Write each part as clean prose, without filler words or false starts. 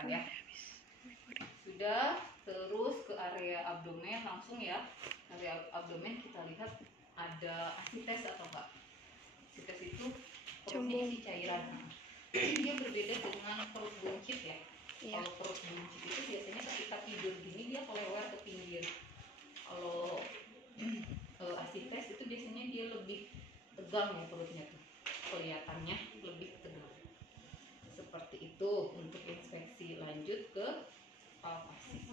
kelihatan ya. Sudah, terus ke area abdomen langsung ya. Area abdomen kita lihat ada asites atau enggak. Asites itu perutnya isi cairan. Dia berbeda dengan perut buncit ya. Kalau perut buncit itu biasanya ketika tidur gini dia kelewer ke pinggir. Kalau asites itu biasanya dia lebih tegang ya perutnya tuh. Kelihatannya lebih tegang. Seperti itu. Untuk inspeksi lanjut ke palpasi.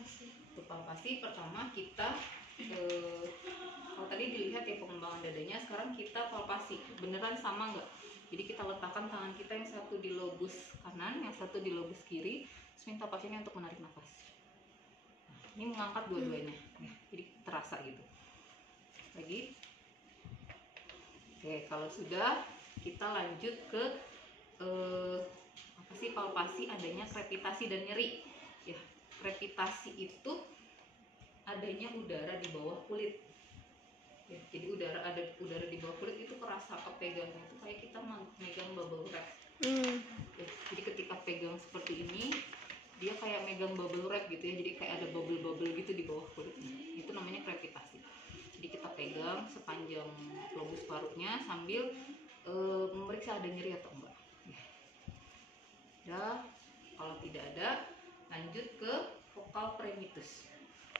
Untuk palpasi pertama kita kalau tadi dilihat ya pengembangan dadanya, sekarang kita palpasi beneran sama nggak. Jadi kita letakkan tangan kita yang satu di lobus kanan, yang satu di lobus kiri, terus minta pasiennya untuk menarik nafas. Nah, ini mengangkat dua-duanya ya, jadi terasa gitu. Lagi. Oke, kalau sudah kita lanjut ke apa sih, palpasi adanya krepitasi dan nyeri ya. Krepitasi itu adanya udara di bawah kulit ya, jadi ada udara di bawah kulit itu kerasa kepegangnya itu kayak kita megang bubble wrap ya, jadi ketika pegang seperti ini dia kayak megang bubble wrap gitu ya, jadi kayak ada bubble gitu di bawah kulitnya, itu namanya krepitasi. Jadi kita pegang sepanjang lobus parutnya sambil memeriksa ada nyeri atau enggak ya. Kalau tidak ada, lanjut ke vokal premitus.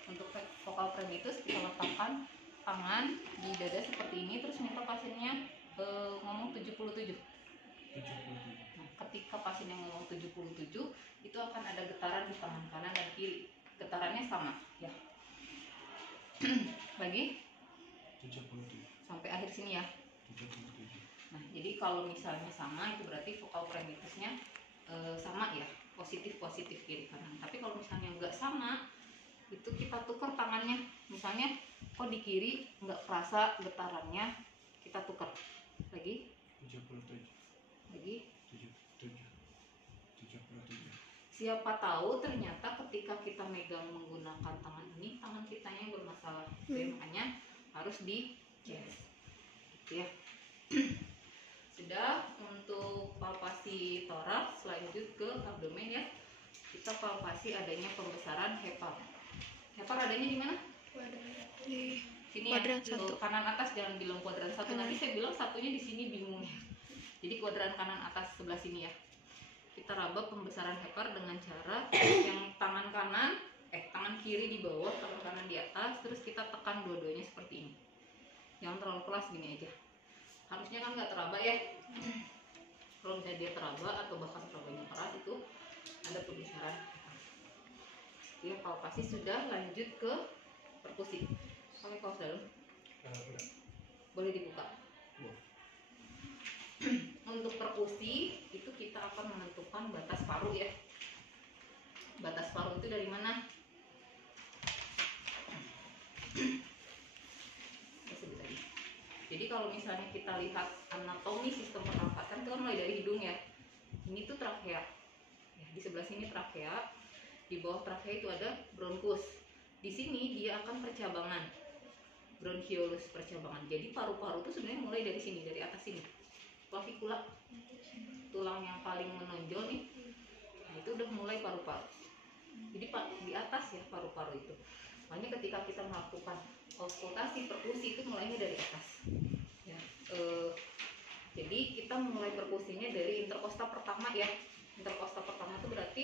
Untuk vokal premitus kita letakkan tangan di dada seperti ini, terus minta pasiennya ngomong 77. Nah, ketika pasiennya ngomong 77, itu akan ada getaran di tangan kanan dan kiri. Getarannya sama ya. Lagi 77 sampai akhir sini ya. 77. Nah, jadi kalau misalnya sama itu berarti vokal premitusnya sama ya, positif kiri kanan. Tapi kalau misalnya nggak sama, itu kita tukar tangannya. Misalnya kok di kiri nggak kerasa getarannya, kita tukar lagi 77 lagi 77. Siapa tahu ternyata ketika kita megang menggunakan tangan ini, tangan kita yang bermasalah. Jadi makanya harus dicek ya. Sudah. Untuk palpasi toraks, lanjut ke abdomen ya. Kita palpasi adanya pembesaran hepar. Hepar adanya di mana? Di sini kuadran ya. Kanan atas, jangan bilang kuadran 1. Nanti saya bilang satunya di sini bingung ya. Jadi kuadran kanan atas sebelah sini ya. Kita raba pembesaran hepar dengan cara yang tangan kiri di bawah, tangan kanan di atas, terus kita tekan dua-duanya seperti ini. Jangan terlalu keras, gini aja. Harusnya kan nggak teraba ya. Kalau misalnya dia teraba atau bahkan terabanya keras, itu ada pembesaran hepar. Ya, palpasi sudah, lanjut ke perkusi. Pakai kaos dalam? Boleh dibuka. Untuk perkusi itu kita akan menentukan batas paru ya. Batas paru itu dari mana? Jadi kalau misalnya kita lihat anatomi sistem pernafasan itu kan mulai dari hidung ya. Ini tuh trakea. Ya, di sebelah sini trakea. Di bawah trakea itu ada bronkus. Di sini dia akan percabangan. Bronchiolus percabangan. Jadi paru-paru itu sebenarnya mulai dari sini, dari atas sini. Clavicula, tulang yang paling menonjol nih. Nah, itu udah mulai paru-paru. Jadi di atas ya paru-paru itu. Makanya ketika kita melakukan auskultasi perkusi itu mulainya dari atas. Ya, jadi kita mulai perkusinya dari interkosta pertama ya. Interkosta pertama itu berarti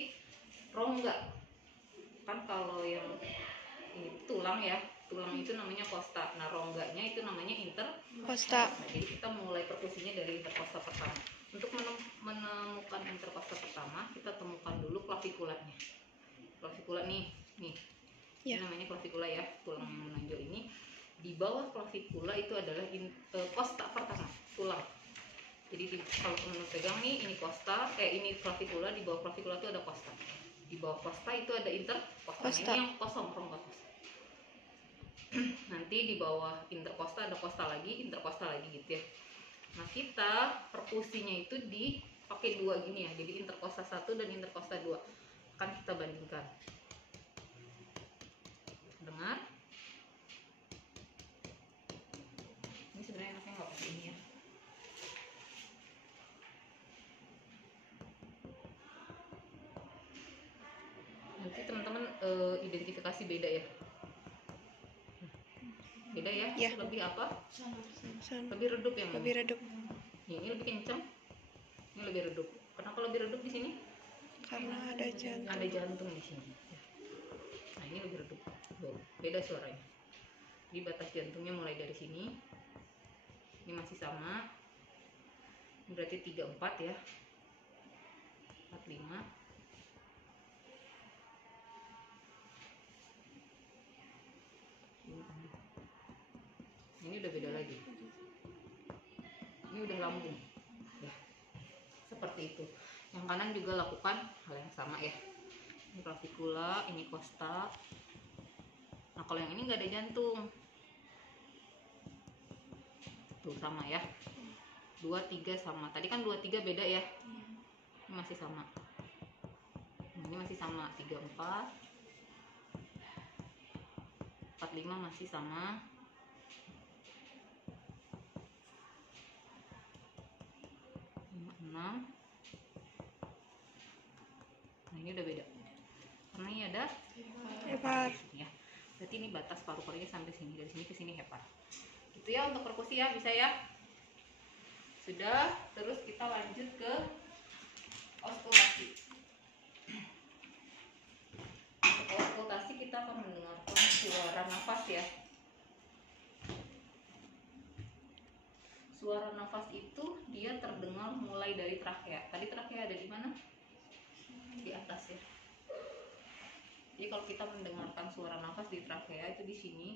rongga. Kan kalau yang ini tulang ya, tulang itu namanya kosta. Nah, rongganya itu namanya interkosta. Nah, jadi kita mulai perkusinya dari interkosta pertama. Untuk menemukan interkosta pertama, kita temukan dulu klavikulanya. Klavikula nih. Ini namanya klavikula ya, tulang yang menonjol ini. Di bawah klavikula itu adalah kosta pertama, tulang. Jadi kalau teman-teman pegang nih, ini kosta, ini klavikula, di bawah klavikula itu ada kosta. Di bawah kosta itu ada interkosta. Ini yang kosong, rongga kosta. Nanti di bawah interkosta ada kosta lagi, interkosta lagi gitu ya. Nah, kita perkusinya itu dipakai dua gini ya. Jadi interkosta 1 dan interkosta 2. Akan kita bandingkan. Dengar? Ini sebenarnya enaknya nggak pakai ini ya. identifikasi beda ya. Beda ya, Ya. lebih apa? Sana. Lebih redup yang Lebih redup ini lebih kenceng, ini lebih redup. Kenapa lebih redup di sini? karena ada jantung. Ada jantung di sini. Nah ini lebih redup, beda suaranya. Di batas jantungnya mulai dari sini, ini masih sama, ini berarti 34 ya, 45. Ini udah beda lagi. Ini udah lambung ya, seperti itu. Yang kanan juga lakukan hal yang sama ya. Ini clavicular, ini costa. Nah kalau yang ini nggak ada jantung, tuh sama ya. 2, 3 sama. Tadi kan 2, 3 beda ya. Ini masih sama. Ini masih sama. 3, 4, 45 masih sama. 6. Nah ini udah beda karena ini ada Hepar. ya. Berarti ini batas paru-parunya sampai sini, dari sini ke sini hepar. Itu ya untuk perkusi ya, bisa ya. Sudah, terus kita lanjut ke auskultasi. Untuk auskultasi kita akan mendengarkan suara nafas ya. Suara nafas itu dia terdengar mulai dari trakea. Tadi trakea ada di mana? Di atas ya. Jadi kalau kita mendengarkan suara nafas di trakea itu di sini.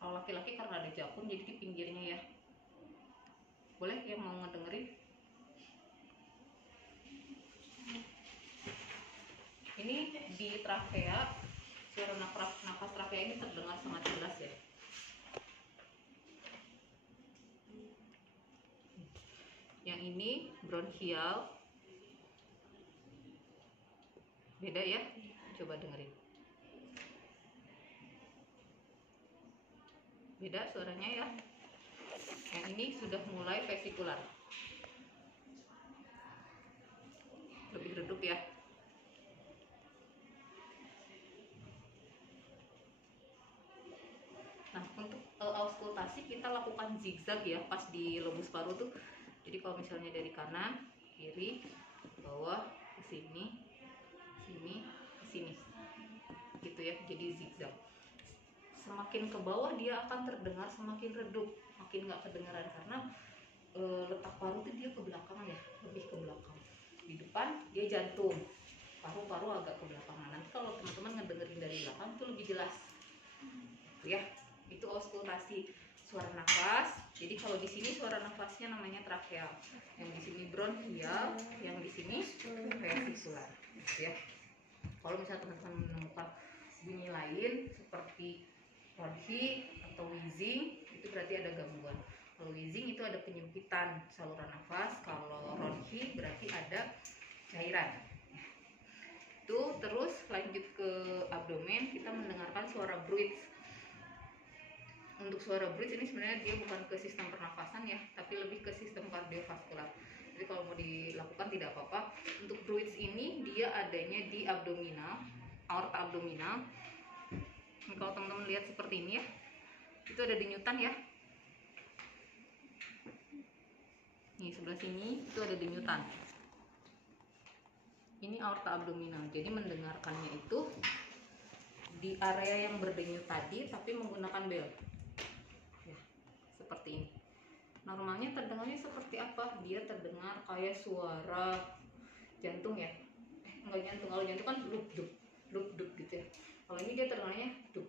Kalau laki-laki karena ada jarum jadi di pinggirnya ya. Boleh yang mau ngedengerin? Ini di trakea, suara nafas trakea ini terdengar sangat jelas ya. Yang ini bronchial. Beda ya? Coba dengerin. Beda suaranya ya. Yang ini sudah mulai vesikular. Lebih redup ya. Nah, untuk auskultasi kita lakukan zigzag ya pas di lobus paru tuh. Jadi kalau misalnya dari kanan, kiri, bawah, ke sini, sini, ke sini. Gitu ya. Jadi zigzag. Semakin ke bawah dia akan terdengar semakin redup, makin nggak kedengaran karena letak paru itu dia ke belakang ya, lebih ke belakang. Di depan dia jantung, paru-paru agak ke belakangan. Nanti kalau teman-teman ngedengerin dari belakang itu lebih jelas. Ya, itu auskultasi suara nafas. Jadi kalau di sini suara nafasnya namanya tracheal, yang di sini bronchial, yang di sini vesikular. Ya. Kalau misalnya teman-teman menemukan bunyi lain seperti ronchi atau wheezing, itu berarti ada gangguan. Kalau wheezing itu ada penyempitan saluran nafas, kalau ronchi berarti ada cairan. Itu terus lanjut ke abdomen, kita mendengarkan suara bruit. Untuk suara bruit ini sebenarnya dia bukan ke sistem pernafasan ya, tapi lebih ke sistem kardiovaskular. Jadi kalau mau dilakukan tidak apa-apa. Untuk bruit ini dia adanya di abdominal, aorta abdominal. Kalau teman-teman lihat seperti ini ya, itu ada denyutan ya. Nih sebelah sini itu ada denyutan. Ini aorta abdominal. Jadi mendengarkannya itu di area yang berdenyut tadi, tapi menggunakan bel. Ya, seperti ini. Normalnya terdengarnya seperti apa? Dia terdengar kayak suara jantung ya. Enggak jantung. Kalau jantung kan dup dup gitu ya. Kalau ini dia terdengarnya dup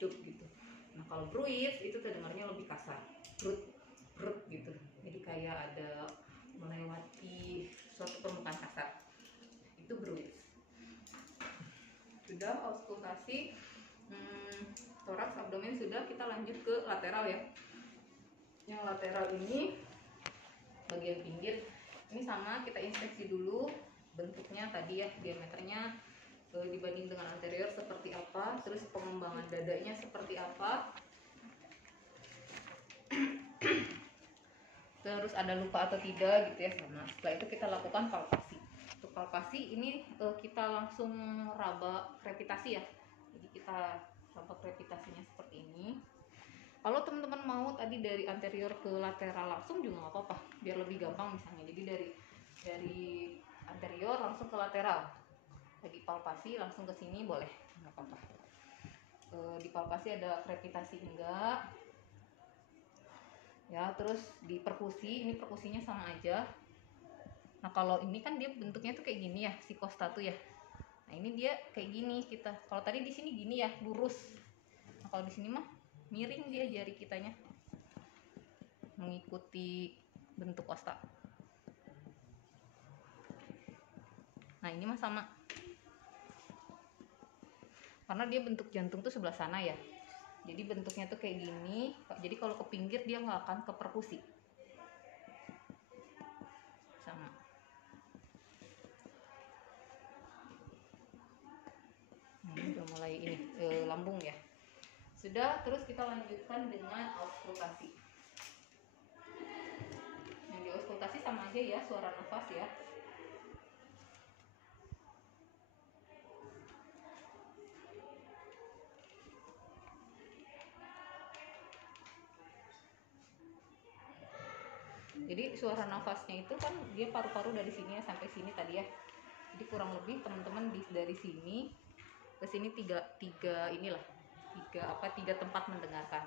dup gitu. Nah kalau bruit itu terdengarnya lebih kasar, brut gitu. Jadi kayak ada melewati suatu permukaan kasar. Itu bruit. Sudah auskultasi, toraks, abdomen sudah, kita lanjut ke lateral ya. Yang lateral ini bagian pinggir. Ini sama, kita inspeksi dulu bentuknya tadi ya, diameternya dibanding dengan anterior seperti apa, terus pengembangan dadanya seperti apa, terus ada luka atau tidak gitu ya, sama. Setelah itu kita lakukan palpasi. Untuk palpasi ini kita langsung raba krepitasi ya. Jadi kita raba krepitasinya seperti ini. Kalau teman-teman mau tadi dari anterior ke lateral langsung juga nggak apa-apa, biar lebih gampang misalnya. Jadi dari anterior langsung ke lateral. Lagi palpasi langsung ke sini boleh, nggak apa-apa. Di palpasi ada krepitasi enggak? Ya, terus di perkusi, ini perkusinya sama aja. Nah, kalau ini kan dia bentuknya tuh kayak gini ya, si Costa tuh ya. Nah, ini dia kayak gini kita. Kalau tadi di sini gini ya, lurus. Nah, kalau di sini mah miring dia jari kitanya. Mengikuti bentuk Costa. Nah, ini mah sama. Karena dia bentuk jantung tuh sebelah sana ya. Jadi bentuknya tuh kayak gini. Jadi kalau ke pinggir dia nggak akan ke perkusi. Sama. Udah mulai ini lambung ya. Sudah, terus kita lanjutkan dengan auskultasi. Yang di auskultasi sama aja ya, suara nafas ya. Jadi suara nafasnya itu kan dia paru-paru dari sini ya sampai sini tadi ya. Jadi kurang lebih teman-teman dari sini ke sini tiga tempat mendengarkan.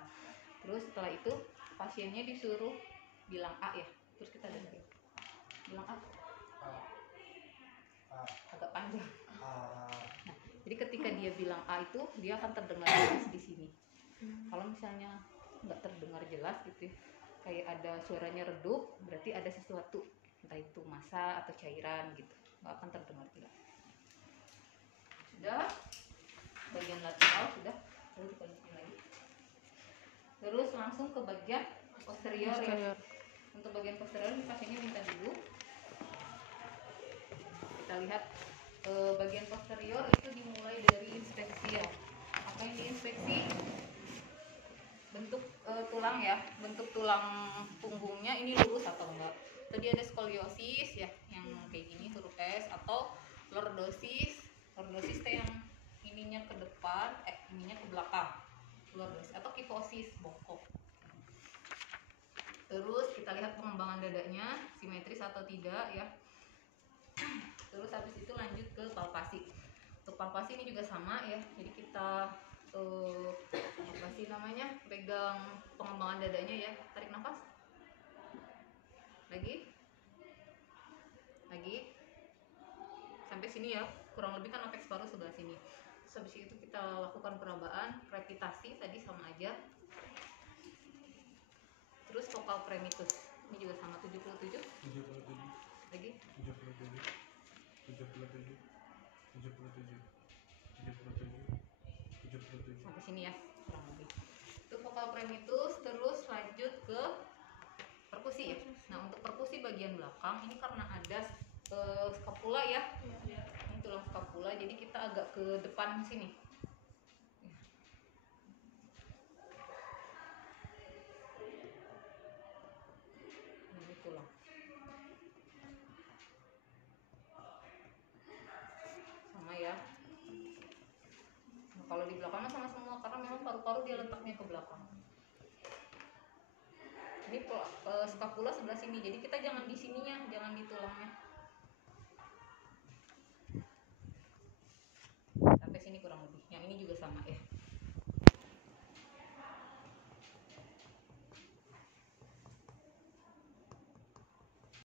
Terus setelah itu pasiennya disuruh bilang A ya. Terus kita dengerin. Bilang A. Agak panjang. Nah, jadi ketika dia bilang A itu dia akan terdengar jelas di sini. Kalau misalnya nggak terdengar jelas gitu ya, kayak ada suaranya redup, berarti ada sesuatu, entah itu massa atau cairan gitu, nggak akan terdengar jelas. Sudah, bagian lateral sudah, lalu kita lanjutkan lagi. Terus langsung ke bagian posterior ya. Untuk bagian posterior ini pasiennya minta dulu. Kita lihat bagian posterior itu dimulai dari inspeksi ya. Apa yang diinspeksi? Bentuk tulang ya, bentuk tulang punggungnya ini lurus atau enggak. Tadi ada skoliosis ya, yang kayak gini huruf S, atau lordosis. Lordosis itu yang ininya ke depan, ininya ke belakang. Lordosis atau kifosis, bongkok. Terus kita lihat pengembangan dadanya, simetris atau tidak ya. Terus habis itu lanjut ke palpasi. Untuk palpasi ini juga sama ya. Jadi kita apa sih namanya, pegang pengembangan dadanya ya, tarik nafas lagi sampai sini ya, kurang lebih kan apex paru sebelah sini. Terus habis itu kita lakukan perabaan krepitasi tadi sama aja. Terus vokal premitus ini juga sama 77 lagi 77 sampai sini ya kurang lebih. Itu vokal premitus. Terus lanjut ke perkusi ya. Nah, untuk perkusi bagian belakang ini karena ada skapula ya. Ini tulang skapula, jadi kita agak ke depan sini. Ini tulang. Sama ya. Nah, kalau di belakangnya sama semua karena memang paru-paru dia letaknya ke belakang. Ini skapula sebelah sini, jadi kita jangan di sininya, jangan di tulangnya. Sampai sini kurang lebih. Yang ini juga sama ya.